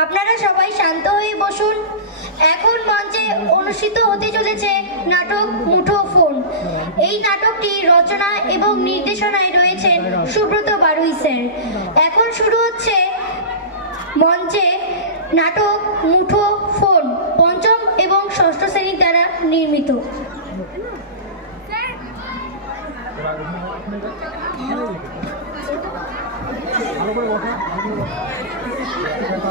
আপনারা সবাই শান্ত হয়ে বসুন। এখন মঞ্চে অনুষ্ঠিত হতে চলেছে নাটক মুঠো ফোন এই নাটকটি রচনা এবং নির্দেশনায় রয়েছেন সুব্রত বারুই স্যার। এখন শুরু হচ্ছে মঞ্চে নাটক মুঠো ফোন পঞ্চম এবং ষষ্ঠ শ্রেণির দ্বারা নির্মিত।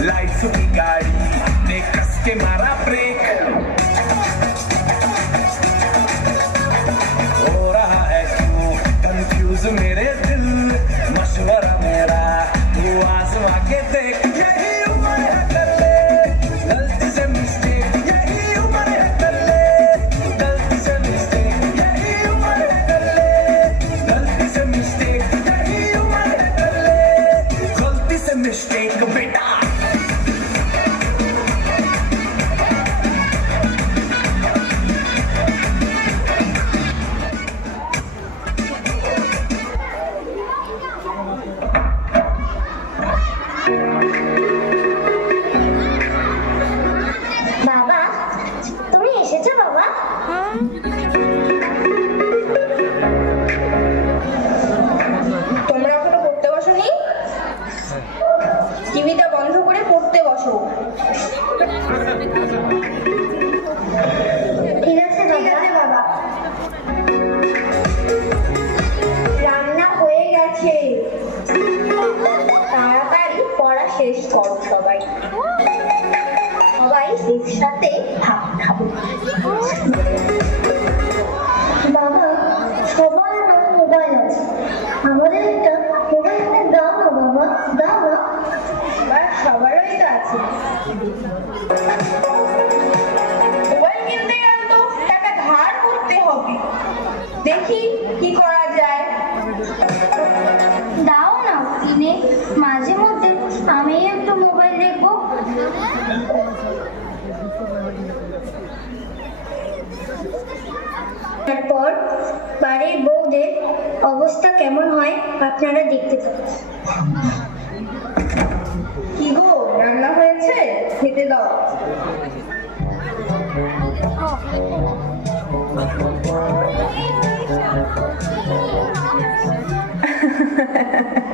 लाइफ की गाड़ी ने कस के मारा ब्रेक মোবাইল কিনতে গেলে তো টাকা ধার করতে হবে। দেখি কি করা যায়। দাও না কিনে। মাঝে মধ্যে আমি একটু মোবাইল দেখব। তারপর বাড়ির বউদের অবস্থা কেমন হয় আপনারা দেখতে থাকুন। কি গো রান্না হয়েছে? খেতে দাও। Ha ha ha.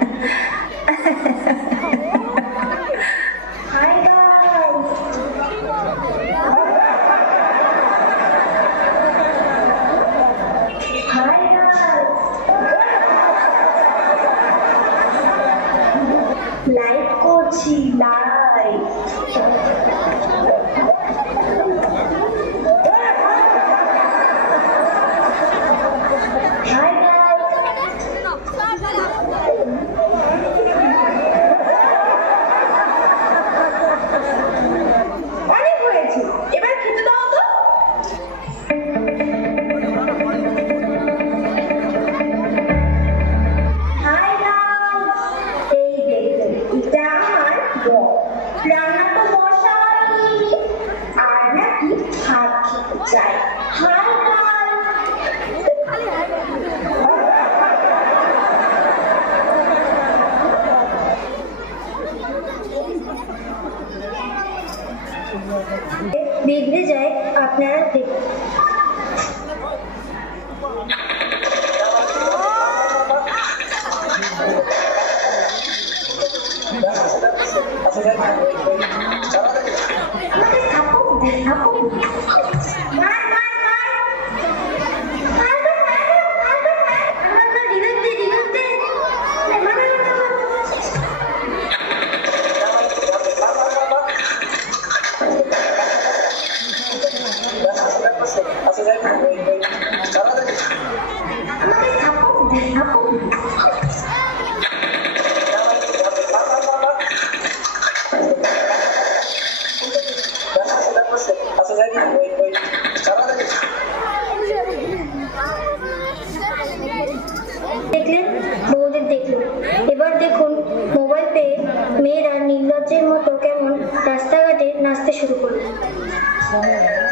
শুরু করব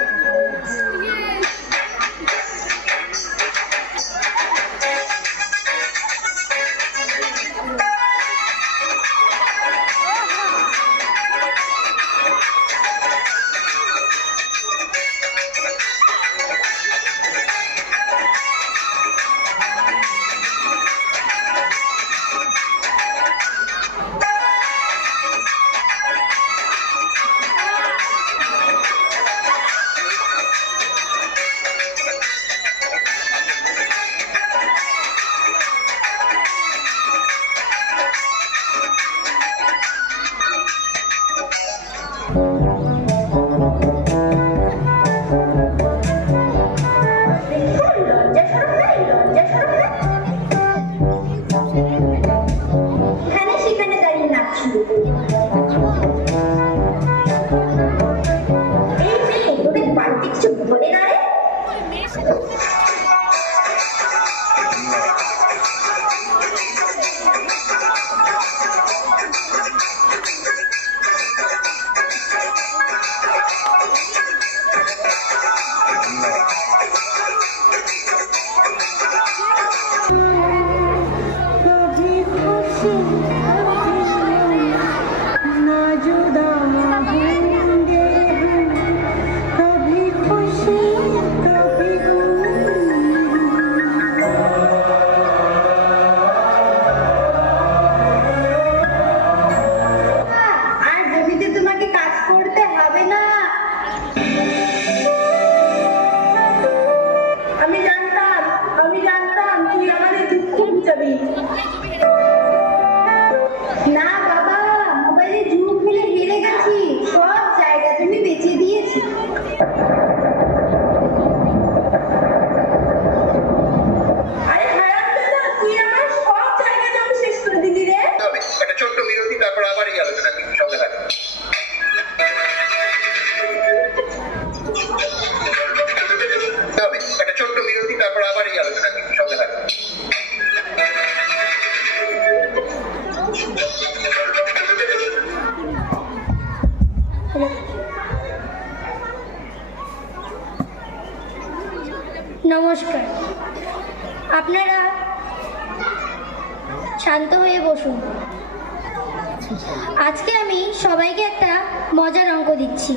মজার অঙ্ক দিচ্ছি।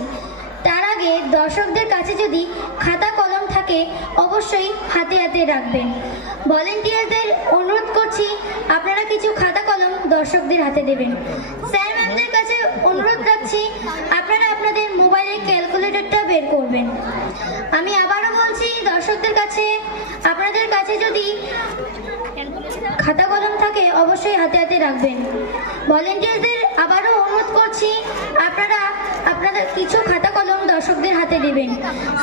তার আগে দর্শকদের কাছে যদি খাতা কলম থাকে, অবশ্যই হাতে হাতে রাখবেন। ভলেন্টিয়ারদের অনুরোধ করছি, আপনারা কিছু খাতা কলম দর্শকদের হাতে দেবেন। স্যার ম্যামদের কাছে অনুরোধ রাখছি, আপনারা আপনাদের মোবাইলের ক্যালকুলেটরটা বের করবেন। আমি আবারও বলছি, দর্শকদের কাছে, আপনাদের কাছে যদি খাতা কলম থাকে, অবশ্যই হাতে হাতে রাখবেন। ভলেন্টিয়ারদের আবারও অনুরোধ করছি, আপনারা আপনাদের কিছু খাতা কলম দর্শকদের হাতে দেবেন।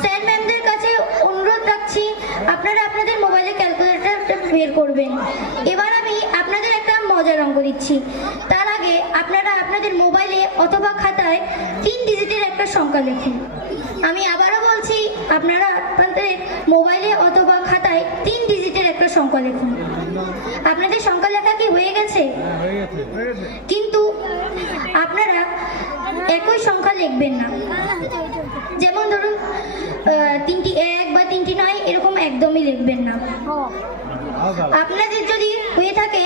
স্যার ম্যামদের কাছে অনুরোধ রাখছি, আপনারা আপনাদের মোবাইলে ক্যালকুলেটরটা বের করবেন। এবার আমি আপনাদের একটা মজার অঙ্ক দিচ্ছি। তার আগে আপনারা আপনাদের মোবাইলে অথবা খাতায় তিন ডিজিটের একটা সংখ্যা লিখুন। আমি আবারও বলছি, আপনারা আপনাদের মোবাইলে অথবা খাতায় তিন ডিজিটের একটা সংখ্যা লিখুন। আপনাদের সংখ্যা লেখা কি হয়ে গেছে? কিন্তু আপনারা একই সংখ্যা লিখবেন না। যেমন ধরুন তিনটি এক বা তিনটি নয়, এরকম একদমই লিখবেন না। আপনাদের যদি হয়ে থাকে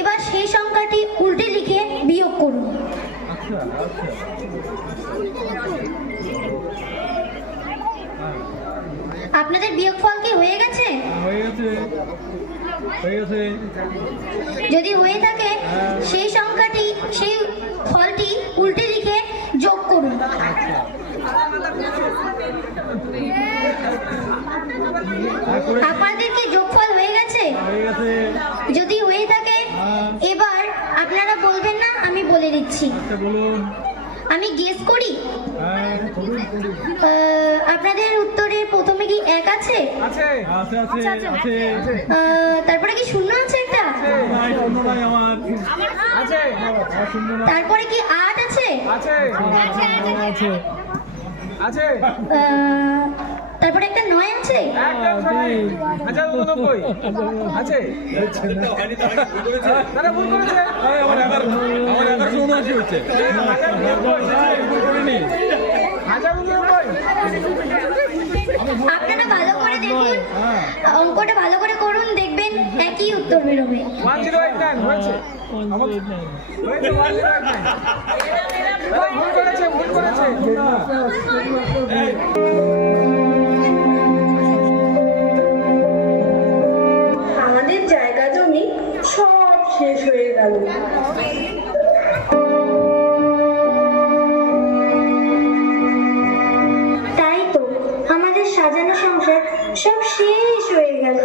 এবার সেই সংখ্যাটি উল্টে লিখে বিয়োগ করুন। আপনাদের বিয়োগফল কি হয়ে গেছে? হয়ে গেছে। যদি হয়ে থাকে সেই সংখ্যাটি সেই ফলটি উল্টে লিখে যোগ করুন তারপরে আপনাদের কি যোগফল হয়ে গেছে হয়ে গেছে যদি হয়ে থাকে এবার আপনারা বলবেন না আমি আচ্ছা আমি গেস করি? হ্যাঁ আহ, আপনাদের উত্তরে প্রথমে কি এক আছে? আছে আছে আছে আছে। আহ, তারপরে কি শূন্য আছে একটা? আছে তারপরে কি আট আছে? আছে। আছে আছে তারপরে একটা নয় আছে? সন্ত্রাসী হচ্ছে আপনারা ভালো করে দেখুন অঙ্কটা ভালো করে করুন দেখবেন একই উত্তর বেরোবে। ভুল করেছে শেষ হয়ে গেল। সাজানো সংসার সব শেষ হয়ে গেল।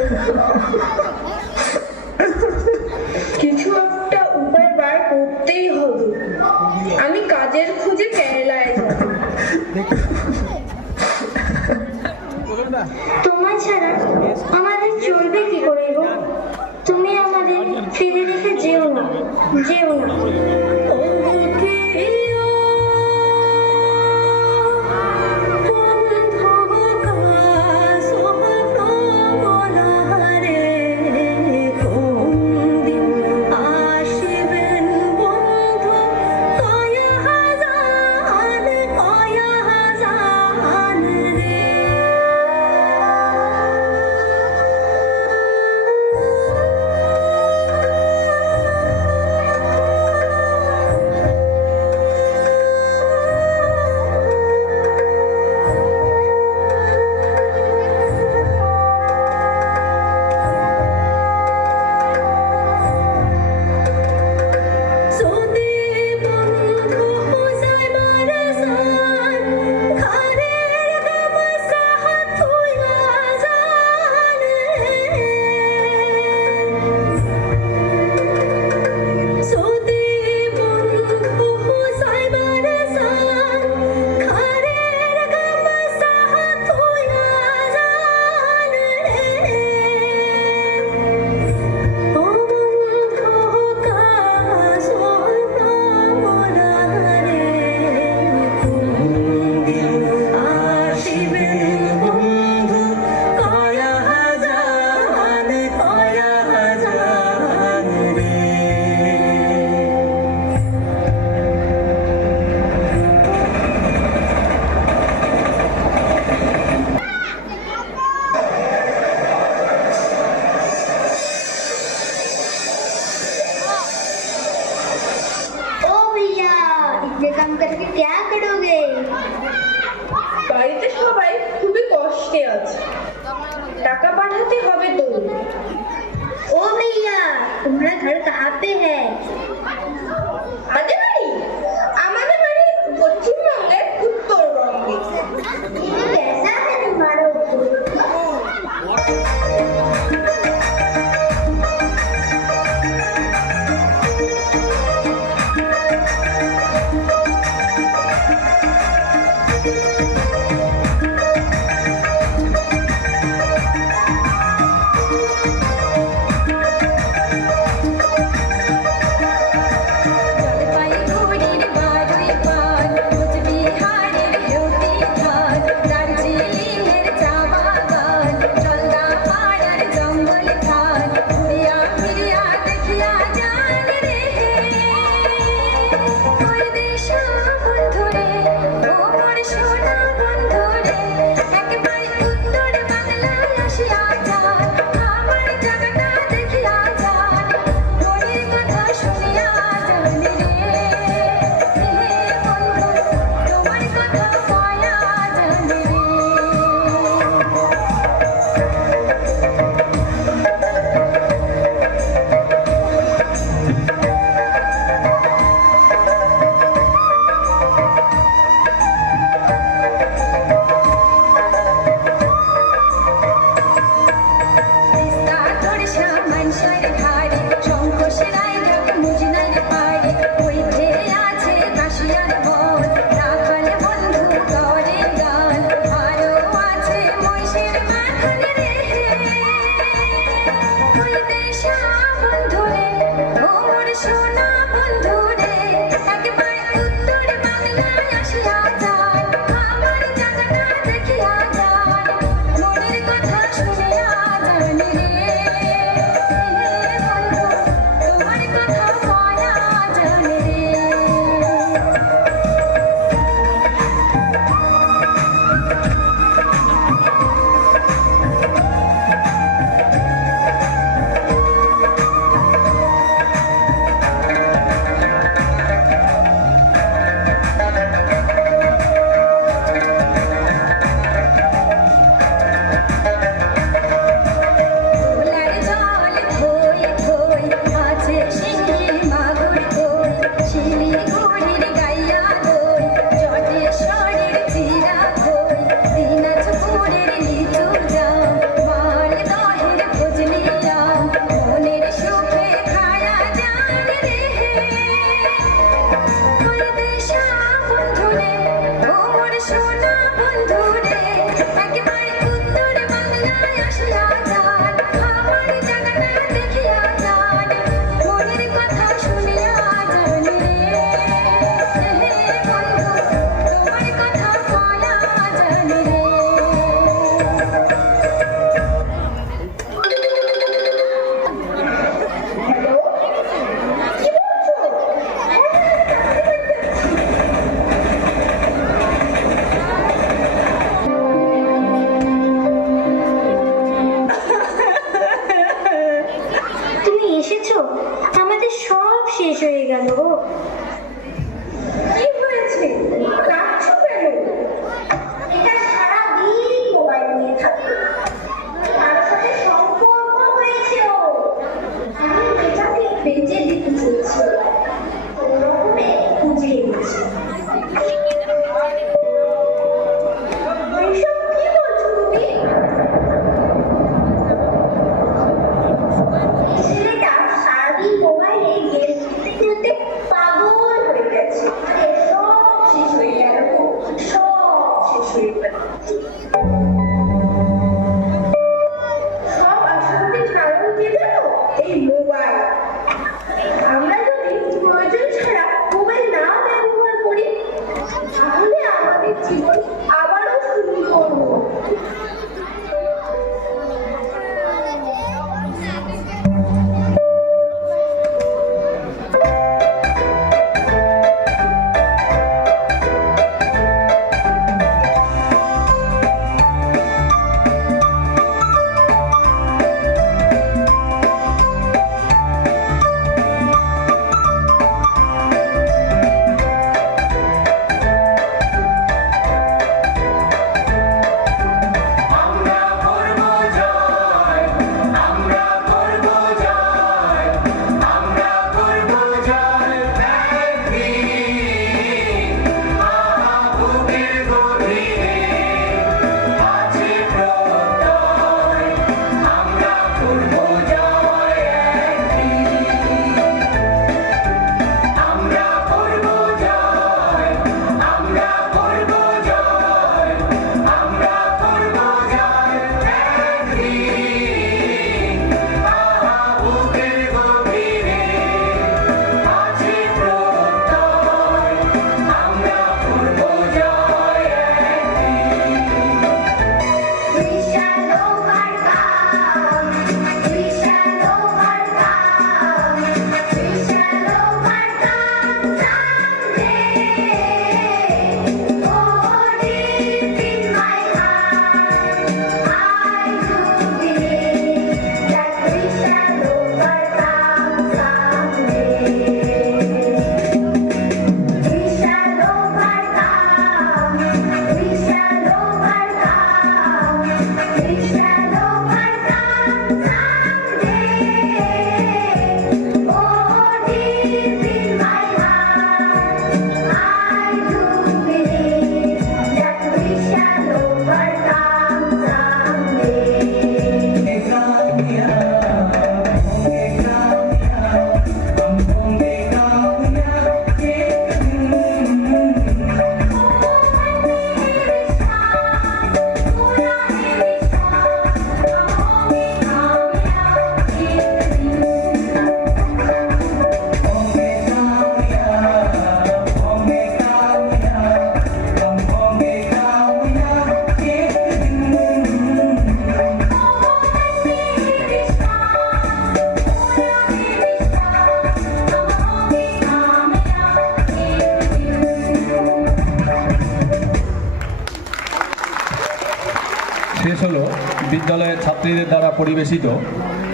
পরিবেশিত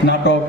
নাটক